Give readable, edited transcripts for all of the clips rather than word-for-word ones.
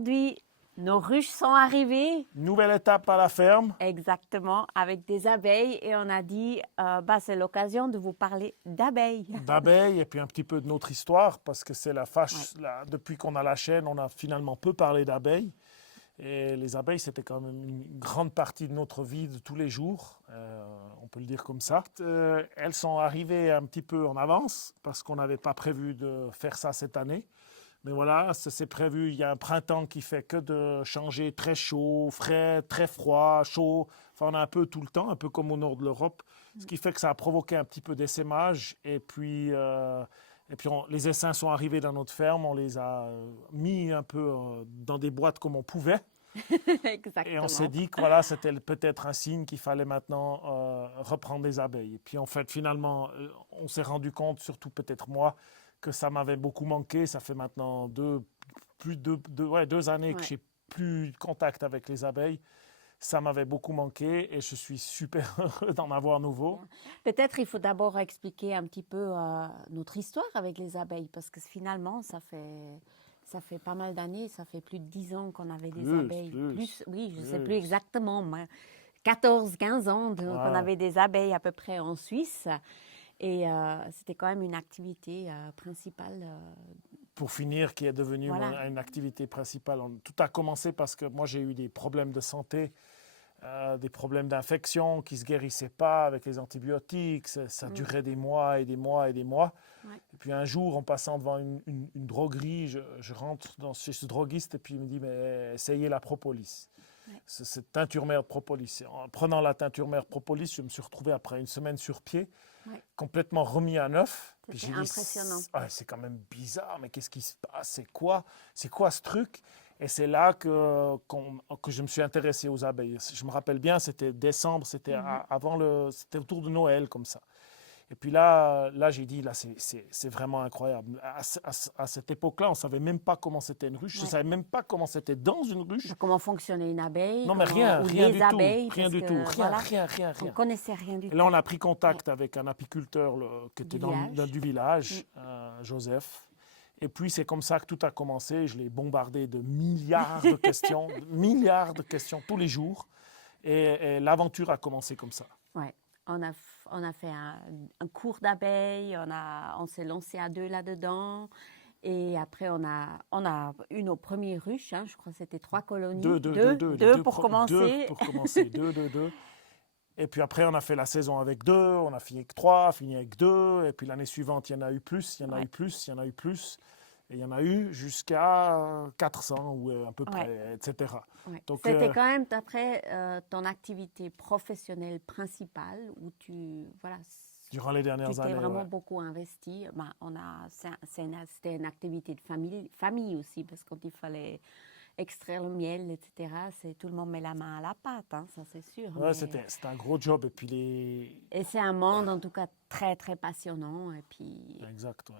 aujourd'hui, nos ruches sont arrivées. Nouvelle étape à la ferme. Exactement, avec des abeilles. Et on a dit, c'est l'occasion de vous parler d'abeilles. D'abeilles et puis un petit peu de notre histoire parce que c'est depuis qu'on a la chaîne, on a finalement peu parlé d'abeilles. Et les abeilles, c'était quand même une grande partie de notre vie de tous les jours, on peut le dire comme ça. Elles sont arrivées un petit peu en avance parce qu'on n'avait pas prévu de faire ça cette année. Mais voilà, c'est prévu, il y a un printemps qui fait que de changer très chaud, frais, très froid, chaud. Enfin, on a un peu tout le temps, un peu comme au nord de l'Europe. Ce qui fait que ça a provoqué un petit peu d'essaimage. Et puis les essaims sont arrivés dans notre ferme, on les a mis un peu dans des boîtes comme on pouvait. Exactement. Et on s'est dit que voilà, c'était peut-être un signe qu'il fallait maintenant reprendre des abeilles. Et puis en fait, finalement, on s'est rendu compte, surtout peut-être moi, que ça m'avait beaucoup manqué. Ça fait maintenant 2 années que je n'ai plus de contact avec les abeilles. Ça m'avait beaucoup manqué et je suis super heureux d'en avoir nouveau. Peut-être il faut d'abord expliquer un petit peu notre histoire avec les abeilles parce que finalement, ça fait pas mal d'années, ça fait plus de 10 ans qu'on avait des abeilles. Oui, je ne sais plus exactement, mais 14, 15 ans qu'on avait des abeilles à peu près en Suisse. Et c'était quand même une activité principale. Pour finir, qui est devenue une activité principale. Tout a commencé parce que moi, j'ai eu des problèmes de santé, des problèmes d'infection qui ne se guérissaient pas avec les antibiotiques. Ça durait des mois et des mois et des mois. Ouais. Et puis un jour, en passant devant une droguerie, je rentre chez ce droguiste et puis il me dit « mais essayez la propolis ». Cette teinture mère propolis. En prenant la teinture mère propolis, je me suis retrouvé après une semaine sur pied, complètement remis à neuf. C'était impressionnant. C'est quand même bizarre, mais qu'est-ce qui se passe? C'est quoi ce truc? Et c'est là que je me suis intéressé aux abeilles. Je me rappelle bien, c'était décembre, c'était c'était autour de Noël comme ça. Et puis là j'ai dit, là, c'est vraiment incroyable. À cette époque-là, on ne savait même pas comment c'était une ruche. Je ne savais même pas comment c'était dans une ruche. Comment fonctionnait une abeille. Non, mais rien du tout. Rien. On ne connaissait rien du tout. Et là, on a pris contact avec un apiculteur qui était du village, Joseph. Et puis, c'est comme ça que tout a commencé. Je l'ai bombardé de milliards de questions tous les jours. Et l'aventure a commencé comme ça. Ouais. On a fait un cours d'abeilles, on s'est lancé à 2 là-dedans. Et après, on a eu nos premières ruches, je crois que c'était 3 colonies. Deux pour commencer. Deux. Et puis après, on a fait la saison avec 2, on a fini avec 3, fini avec 2. Et puis l'année suivante, il y en a eu plus. Et il y en a eu jusqu'à 400 ou à peu près, etc. Ouais. Donc, c'était quand même après ton activité professionnelle principale où durant les dernières années, tu t'es vraiment beaucoup investi. C'était une activité de famille aussi parce que quand il fallait extraire le miel, etc., tout le monde met la main à la pâte, ça c'est sûr. Ouais, c'était un gros job. Et c'est un monde en tout cas très très passionnant et puis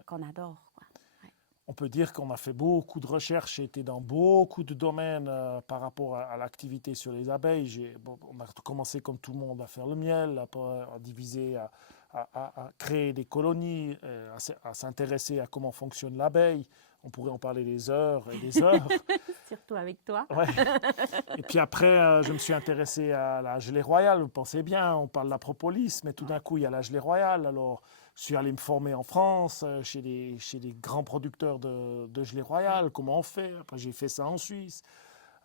qu'on adore. On peut dire qu'on a fait beaucoup de recherches, été dans beaucoup de domaines par rapport à l'activité sur les abeilles. On a commencé comme tout le monde à faire le miel, à diviser, à créer des colonies, à s'intéresser à comment fonctionne l'abeille. On pourrait en parler des heures et des heures. Surtout avec toi. Ouais. Et puis après, je me suis intéressé à la gelée royale. Vous pensez bien, on parle de la propolis, mais tout d'un coup, il y a la gelée royale. Alors, je suis allé me former en France, chez des grands producteurs de gelée royale. Comment on fait? Après, j'ai fait ça en Suisse.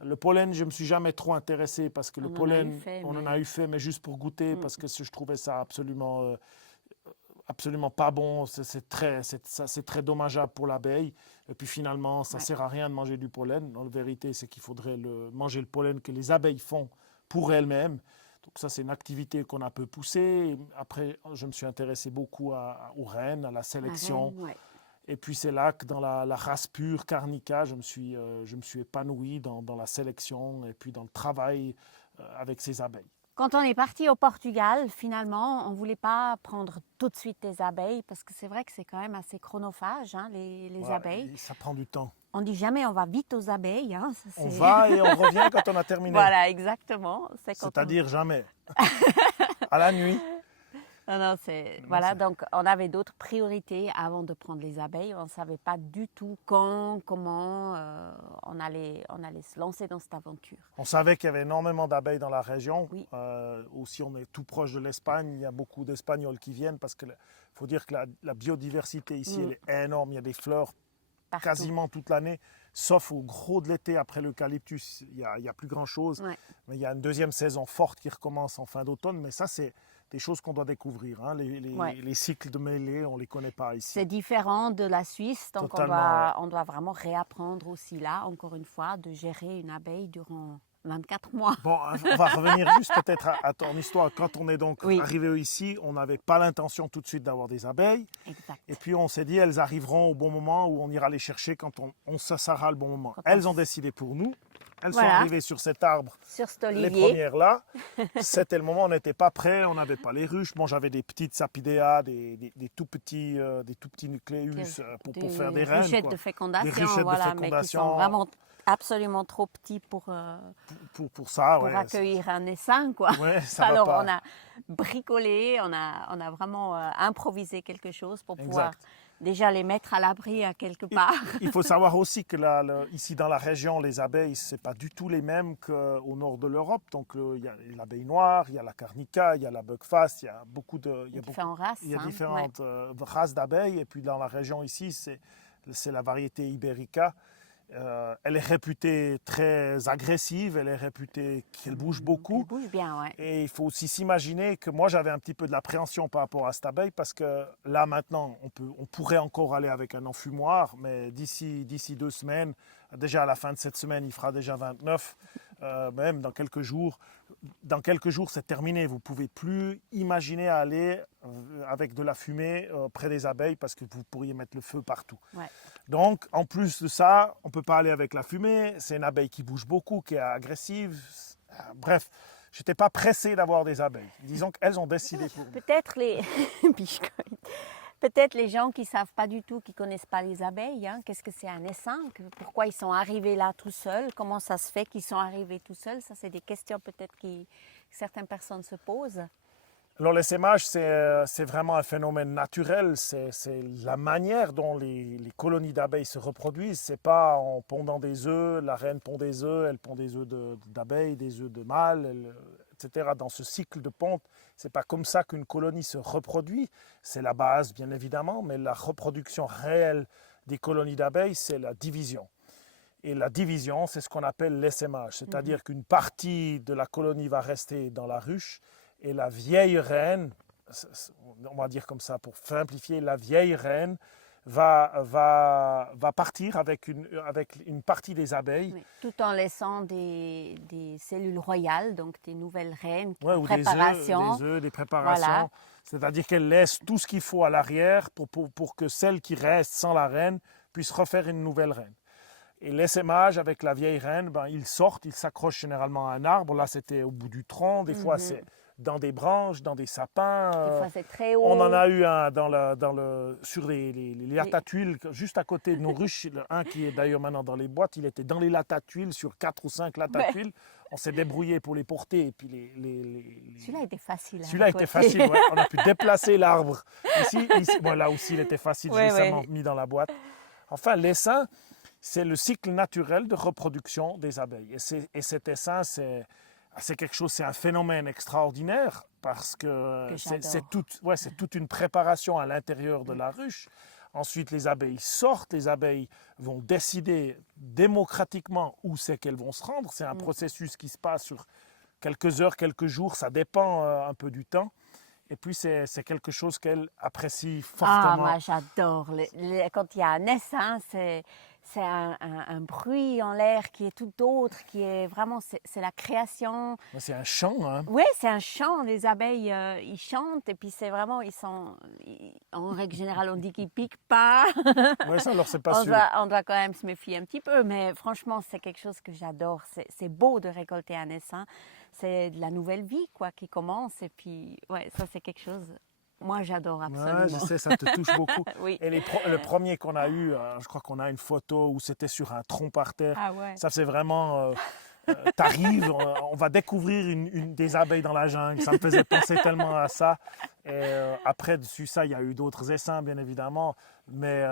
Le pollen, je ne me suis jamais trop intéressé parce que le pollen, on en a eu fait, mais juste pour goûter, parce que je trouvais ça absolument pas bon. C'est très dommageable pour l'abeille. Et puis finalement, ça ne sert à rien de manger du pollen. La vérité, c'est qu'il faudrait manger le pollen que les abeilles font pour elles-mêmes. Donc ça, c'est une activité qu'on a peu poussée. Après, je me suis intéressé beaucoup aux reines, à la sélection. Et puis c'est là que dans la race pure Carnica, je me suis épanoui dans la sélection et puis dans le travail avec ces abeilles. Quand on est parti au Portugal, finalement, on ne voulait pas prendre tout de suite des abeilles parce que c'est vrai que c'est quand même assez chronophage, les abeilles. Ça prend du temps. On dit jamais on va vite aux abeilles. On va et on revient quand on a terminé. Voilà, exactement. C'est-à-dire jamais. À la nuit. Non, voilà, donc on avait d'autres priorités avant de prendre les abeilles. On ne savait pas du tout quand, comment on allait se lancer dans cette aventure. On savait qu'il y avait énormément d'abeilles dans la région. Oui. Aussi, on est tout proche de l'Espagne. Il y a beaucoup d'Espagnols qui viennent parce qu'il faut dire que la biodiversité ici, elle est énorme. Il y a des fleurs Partout. quasiment toute l'année, sauf au gros de l'été après l'eucalyptus. Il y a plus grand-chose. Ouais. Mais il y a une deuxième saison forte qui recommence en fin d'automne. Mais ça, c'est des choses qu'on doit découvrir. Hein. Les cycles de mêlée, on ne les connaît pas ici. C'est différent de la Suisse, donc on doit vraiment réapprendre aussi là, encore une fois, de gérer une abeille durant 24 mois. Bon, on va revenir juste peut-être à ton histoire. Quand on est donc arrivé ici, on n'avait pas l'intention tout de suite d'avoir des abeilles. Exact. Et puis on s'est dit, elles arriveront au bon moment où on ira les chercher quand ça sera le bon moment. Elles ont décidé pour nous. Elles sont arrivées sur cet arbre, sur cet olivier. Les premières là. C'était le moment, on n'était pas prêts, on n'avait pas les ruches. Bon, j'avais des petites sapidéas, des tout petits nucléus pour faire des reines. Ruchettes de fécondation, des ruchettes de fécondation. Mais qui sont vraiment absolument trop petits pour ça, pour accueillir un essaim, quoi. Ouais, ça alors va pas. on a bricolé, on a vraiment improvisé quelque chose pour pouvoir déjà les mettre à l'abri à quelque part. Il faut savoir aussi que ici dans la région, les abeilles, c'est pas du tout les mêmes qu'au nord de l'Europe. Donc il y a l'abeille noire, il y a la carnica, il y a la buckfast, il y a beaucoup de, il y a différentes races. Il y a différentes races d'abeilles. Et puis dans la région ici, c'est la variété ibérica. Elle est réputée très agressive, elle est réputée qu'elle bouge beaucoup. Elle bouge bien, ouais. Et il faut aussi s'imaginer que moi j'avais un petit peu de l'appréhension par rapport à cette abeille parce que là maintenant on pourrait encore aller avec un enfumoir, mais d'ici 2 semaines, déjà à la fin de cette semaine il fera déjà 29, même dans quelques jours. Dans quelques jours, c'est terminé. Vous ne pouvez plus imaginer aller avec de la fumée près des abeilles parce que vous pourriez mettre le feu partout. Ouais. Donc, en plus de ça, on ne peut pas aller avec la fumée. C'est une abeille qui bouge beaucoup, qui est agressive. Bref, je n'étais pas pressé d'avoir des abeilles. Disons qu'elles ont décidé pour nous. Peut-être Peut-être les gens qui ne savent pas du tout, qui ne connaissent pas les abeilles, hein, qu'est-ce que c'est un essaim, pourquoi ils sont arrivés là tout seuls, comment ça se fait qu'ils sont arrivés tout seuls, ça c'est des questions peut-être que certaines personnes se posent. Alors l'essaimage, c'est vraiment un phénomène naturel, c'est la manière dont les colonies d'abeilles se reproduisent. Ce n'est pas en pondant des œufs, la reine pond des œufs, elle pond des œufs d'abeilles, des œufs de mâles, etc. Dans ce cycle de ponte, ce n'est pas comme ça qu'une colonie se reproduit. C'est la base, bien évidemment, mais la reproduction réelle des colonies d'abeilles, c'est la division. Et la division, c'est ce qu'on appelle l'essaimage. C'est-à-dire qu'une partie de la colonie va rester dans la ruche et la vieille reine, on va dire comme ça pour simplifier, la vieille reine va partir avec une partie des abeilles. Oui, tout en laissant des cellules royales, donc des nouvelles reines ou préparation. des œufs, des préparations. Voilà. C'est-à-dire qu'elle laisse tout ce qu'il faut à l'arrière pour que celle qui reste sans la reine puisse refaire une nouvelle reine. Et l'essaimage avec la vieille reine, ils sortent, ils s'accrochent généralement à un arbre. Là, c'était au bout du tronc. Des fois, c'est dans des branches, dans des sapins. Des fois, c'est très haut. On en a eu un sur les lattes à tuiles, juste à côté de nos ruches. Un qui est d'ailleurs maintenant dans les boîtes, il était dans les lattes à tuiles, sur 4 ou 5 lattes à tuiles. On s'est débrouillé pour les porter. Et puis Celui-là était facile. Celui-là était facile, ouais. On a pu déplacer l'arbre. Ici, là aussi, il était facile, j'ai récemment mis dans la boîte. Enfin, l'essaim, c'est le cycle naturel de reproduction des abeilles. Et cet essaim, c'est quelque chose, c'est un phénomène extraordinaire parce que c'est toute une préparation à l'intérieur de la ruche. Ensuite, les abeilles sortent, les abeilles vont décider démocratiquement où c'est qu'elles vont se rendre. C'est un processus qui se passe sur quelques heures, quelques jours, ça dépend un peu du temps. Et puis, c'est quelque chose qu'elles apprécient fortement. Ah, moi, j'adore. Quand il y a un essaim, c'est un bruit en l'air qui est tout autre, qui est vraiment, c'est la création. C'est un chant, hein? Oui, c'est un chant. Les abeilles, ils chantent et puis c'est vraiment, en règle générale, on dit qu'ils piquent pas. Oui, ça, alors c'est pas sûr. On doit quand même se méfier un petit peu, mais franchement, c'est quelque chose que j'adore. C'est beau de récolter un essaim. C'est de la nouvelle vie, quoi, qui commence. Et puis, ouais, ça, c'est quelque chose. Moi, j'adore absolument. Ouais, je sais, ça te touche beaucoup. Oui. Et le premier qu'on a eu, je crois qu'on a une photo où c'était sur un tronc par terre. Ah ouais. Ça, c'est vraiment T'arrives, on va découvrir des abeilles dans la jungle. Ça me faisait penser tellement à ça. Et après, dessus ça, il y a eu d'autres essaims, bien évidemment. Mais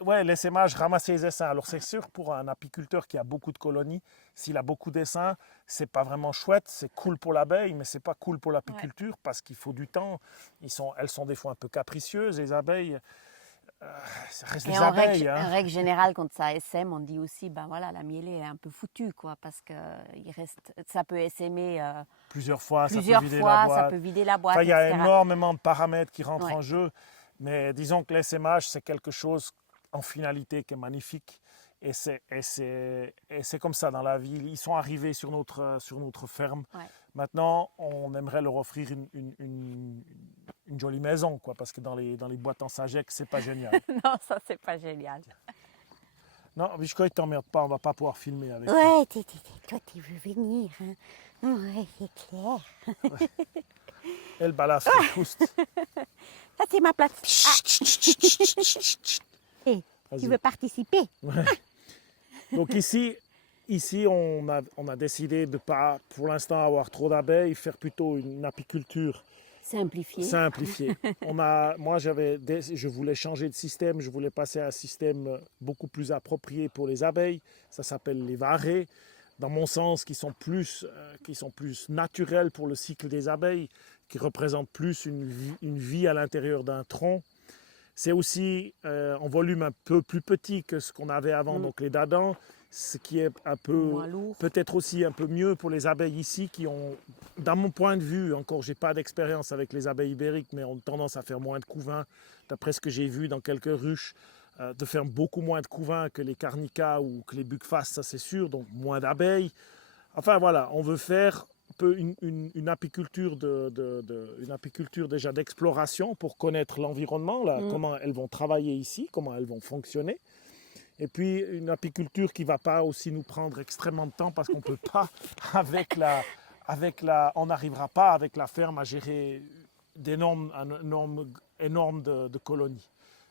ouais, l'essaimage, ramasser les essaims. Alors c'est sûr, pour un apiculteur qui a beaucoup de colonies, s'il a beaucoup d'essaims, c'est pas vraiment chouette. C'est cool pour l'abeille, mais c'est pas cool pour l'apiculture parce qu'il faut du temps. Elles sont des fois un peu capricieuses, les abeilles. Ça reste des abeilles. En règle générale, quand ça essaime, on dit aussi, ben voilà, la mielée est un peu foutue, quoi, parce que ça peut essaimer plusieurs fois, ça peut vider la boîte. Enfin, il y a énormément de paramètres qui rentrent en jeu, mais disons que l'essaimage, c'est quelque chose en finalité qui est magnifique. Et c'est comme ça dans la vie. Ils sont arrivés sur notre ferme. Ouais. Maintenant, on aimerait leur offrir une jolie maison, quoi, parce que dans les boîtes en Sagec, c'est pas génial. Non, ça, c'est pas génial. Non, Vishko, il t'emmerde pas, on va pas pouvoir filmer avec Ouais, toi, tu veux venir. Hein. Ouais, c'est clair. Ouais. Elle balafre, pousse. Ça, c'est ma place. Hey, tu veux participer? Ouais. Donc ici on a décidé de ne pas, pour l'instant, avoir trop d'abeilles, faire plutôt une apiculture simplifiée. Je voulais changer de système, je voulais passer à un système beaucoup plus approprié pour les abeilles. Ça s'appelle les varées, dans mon sens, qui sont plus naturels pour le cycle des abeilles, qui représentent plus une vie à l'intérieur d'un tronc. C'est aussi en volume un peu plus petit que ce qu'on avait avant, donc les dadans, ce qui est un peu, peut-être aussi un peu mieux pour les abeilles ici, qui ont, dans mon point de vue, encore j'ai pas d'expérience avec les abeilles ibériques, mais ont tendance à faire moins de couvains, d'après ce que j'ai vu dans quelques ruches, de faire beaucoup moins de couvains que les carnicas ou que les buckfast, ça c'est sûr, donc moins d'abeilles. Enfin voilà, on veut faire une apiculture une apiculture déjà d'exploration pour connaître l'environnement, comment elles vont travailler ici, comment elles vont fonctionner. Et puis une apiculture qui ne va pas aussi nous prendre extrêmement de temps parce qu'on peut pas on n'arrivera pas avec la ferme à gérer un nombre énorme de colonies.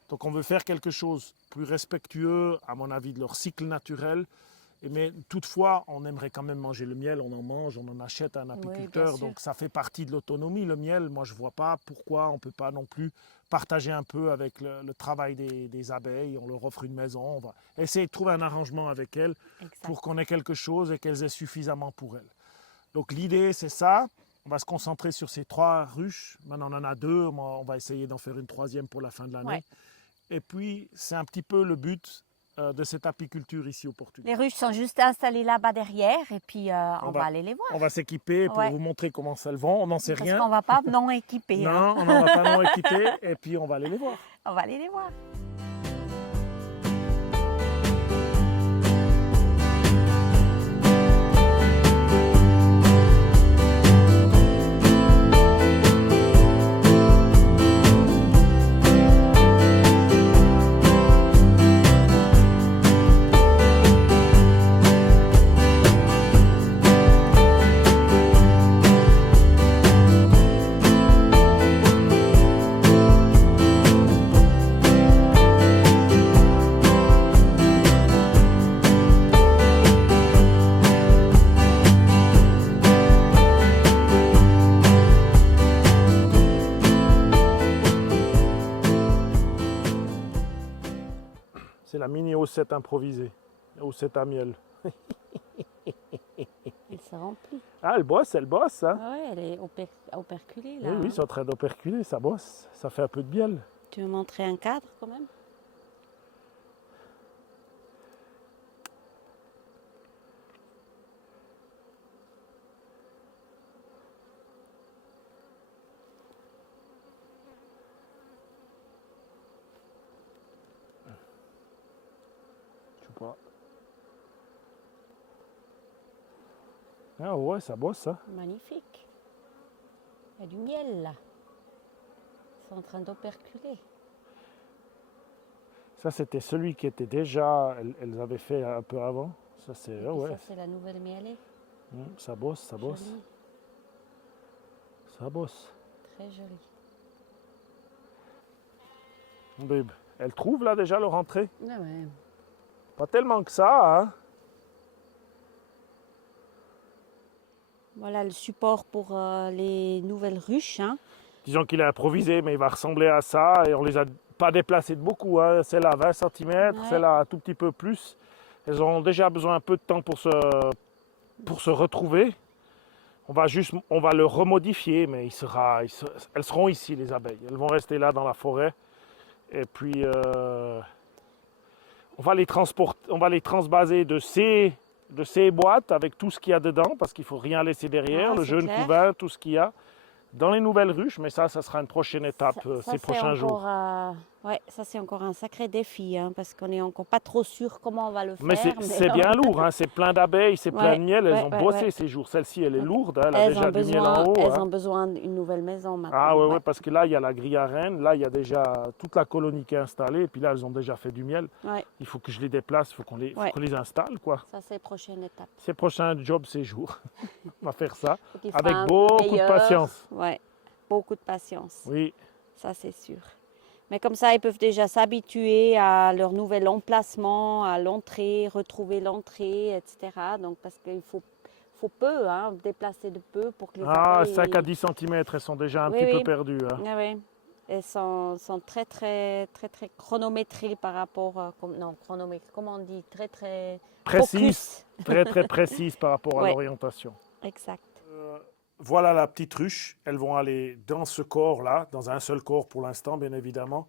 Donc on veut faire quelque chose de plus respectueux, à mon avis, de leur cycle naturel. Mais toutefois, on aimerait quand même manger le miel, on en mange, on en achète à un apiculteur, oui, donc ça fait partie de l'autonomie, le miel. Moi, je ne vois pas pourquoi on ne peut pas non plus partager un peu avec le travail des abeilles. On leur offre une maison, on va essayer de trouver un arrangement avec elles pour qu'on ait quelque chose et qu'elles aient suffisamment pour elles. Donc l'idée, c'est ça. On va se concentrer sur ces 3 ruches. Maintenant, on en a 2, on va essayer d'en faire une 3e pour la fin de l'année. Ouais. Et puis, c'est un petit peu le but de cette apiculture ici au Portugal. Les ruches sont juste installées là-bas derrière et puis on va aller les voir. On va s'équiper pour vous montrer comment elles vont. On n'en sait rien. Parce qu'on ne va pas non équiper. Non, on n'en va pas non équiper et puis on va aller les voir. On va aller les voir. C'est la mini haussette improvisée, haussette à miel. Elle se remplit. Ah, elle bosse, hein. Oui, elle est operculée là. Oui, c'est en train d'operculer, ça bosse, ça fait un peu de miel. Tu veux montrer un cadre quand même? Pas. Ah ouais, ça bosse ça. Magnifique. Il y a du miel là. Ils sont en train d'operculer. Ça c'était celui qui était déjà, elles avaient fait un peu avant. Ça c'est Ça c'est la nouvelle mielée. Ça bosse, ça bosse. Joli. Ça bosse. Très joli. Elle trouve là déjà leur entrée? Ah ouais. Pas tellement que ça, hein. Voilà le support pour les nouvelles ruches. Hein. Disons qu'il est improvisé, mais il va ressembler à ça. Et on les a pas déplacées de beaucoup. Hein. Celle-là 20 cm, Ouais. celle-là un tout petit peu plus. Elles auront déjà besoin un peu de temps pour se retrouver. On va le remodifier, mais elles seront ici, les abeilles. Elles vont rester là dans la forêt. Et puis, on va les transbaser de ces boîtes avec tout ce qu'il y a dedans, parce qu'il ne faut rien laisser derrière, le jeune couvain, tout ce qu'il y a, dans les nouvelles ruches. Mais ça sera une prochaine étape ces prochains jours. Ouais, ça c'est encore un sacré défi, hein, parce qu'on n'est encore pas trop sûr comment on va le faire. Mais c'est bien lourd, hein, c'est plein d'abeilles, c'est plein de miel. Elles ont bossé ces jours. Celle-ci, elle est lourde, hein, elle a déjà du miel en haut. Elles ont besoin d'une nouvelle maison maintenant. Ah ouais, parce que là, il y a la grille à reine, là, il y a déjà toute la colonie qui est installée, et puis là, elles ont déjà fait du miel. Ouais. Il faut que je les déplace, il faut qu'on les installe, quoi. Ça, c'est la prochaine étape. C'est le prochain job ces jours. On va faire ça Donc, avec beaucoup de patience. Ouais, beaucoup de patience. Oui. Ça, c'est sûr. Mais comme ça, ils peuvent déjà s'habituer à leur nouvel emplacement, à l'entrée, retrouver l'entrée, etc. Donc, parce qu'il faut peu, hein, déplacer de peu pour que les abeilles... 5 à 10 cm, elles sont déjà un petit peu perdues. Hein. Oui. Elles sont très chronométrées par rapport... comment on dit? Très précises. Focus. Très précises par rapport à l'orientation. Exact. Voilà la petite ruche. Elles vont aller dans ce corps-là, dans un seul corps pour l'instant, bien évidemment.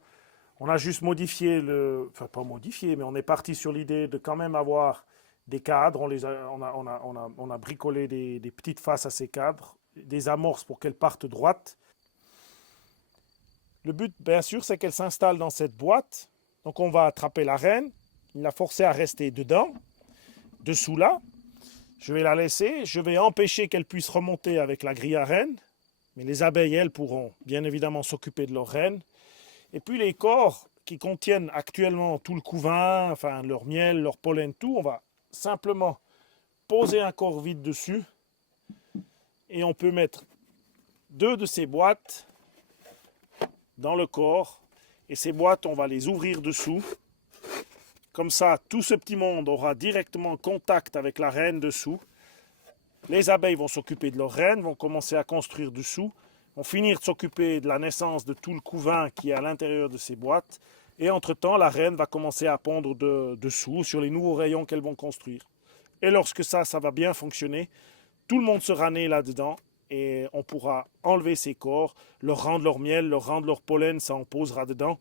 On a juste modifié enfin pas modifié, mais on est parti sur l'idée de quand même avoir des cadres. On a bricolé des petites faces à ces cadres, des amorces pour qu'elles partent droites. Le but, bien sûr, c'est qu'elles s'installent dans cette boîte. Donc on va attraper la reine, la forcer à rester dedans, dessous là. Je vais la laisser, je vais empêcher qu'elle puisse remonter avec la grille à reine, mais les abeilles, elles, pourront bien évidemment s'occuper de leur reine. Et puis les corps qui contiennent actuellement tout le couvain, enfin leur miel, leur pollen, tout, on va simplement poser un corps vide dessus et on peut mettre 2 de ces boîtes dans le corps et ces boîtes, on va les ouvrir dessous. Comme ça, tout ce petit monde aura directement contact avec la reine dessous. Les abeilles vont s'occuper de leur reine, vont commencer à construire dessous, vont finir de s'occuper de la naissance de tout le couvain qui est à l'intérieur de ces boîtes. Et entre-temps, la reine va commencer à pondre dessous sur les nouveaux rayons qu'elles vont construire. Et lorsque ça va bien fonctionner, tout le monde sera né là-dedans et on pourra enlever ces corps, leur rendre leur miel, leur rendre leur pollen, ça on posera dedans.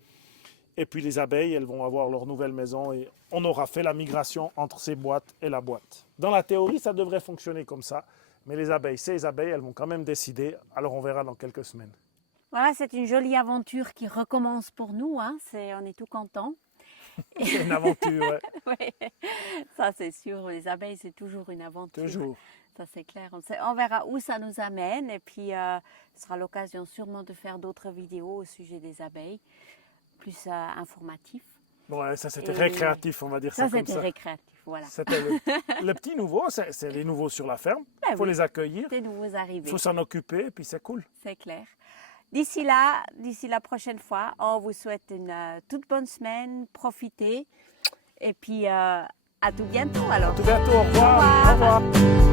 Et puis les abeilles, elles vont avoir leur nouvelle maison et on aura fait la migration entre ces boîtes et la boîte. Dans la théorie, ça devrait fonctionner comme ça. Mais les abeilles, elles vont quand même décider. Alors on verra dans quelques semaines. Voilà, c'est une jolie aventure qui recommence pour nous. Hein. On est tout contents. C'est une aventure, ouais. Ça, c'est sûr. Les abeilles, c'est toujours une aventure. Toujours. Ça, c'est clair. On verra où ça nous amène. Et puis, ce sera l'occasion sûrement de faire d'autres vidéos au sujet des abeilles. Plus informatif. Ouais, ça c'était récréatif, on va dire ça comme ça. Ça c'était récréatif, voilà. C'était le petit nouveau, c'est les nouveaux sur la ferme. Il faut les accueillir. Des nouveaux arrivés. Il faut s'en occuper, et puis c'est cool. C'est clair. D'ici la prochaine fois, on vous souhaite une toute bonne semaine. Profitez. Et puis, à tout bientôt alors. À tout bientôt, au revoir. Au revoir.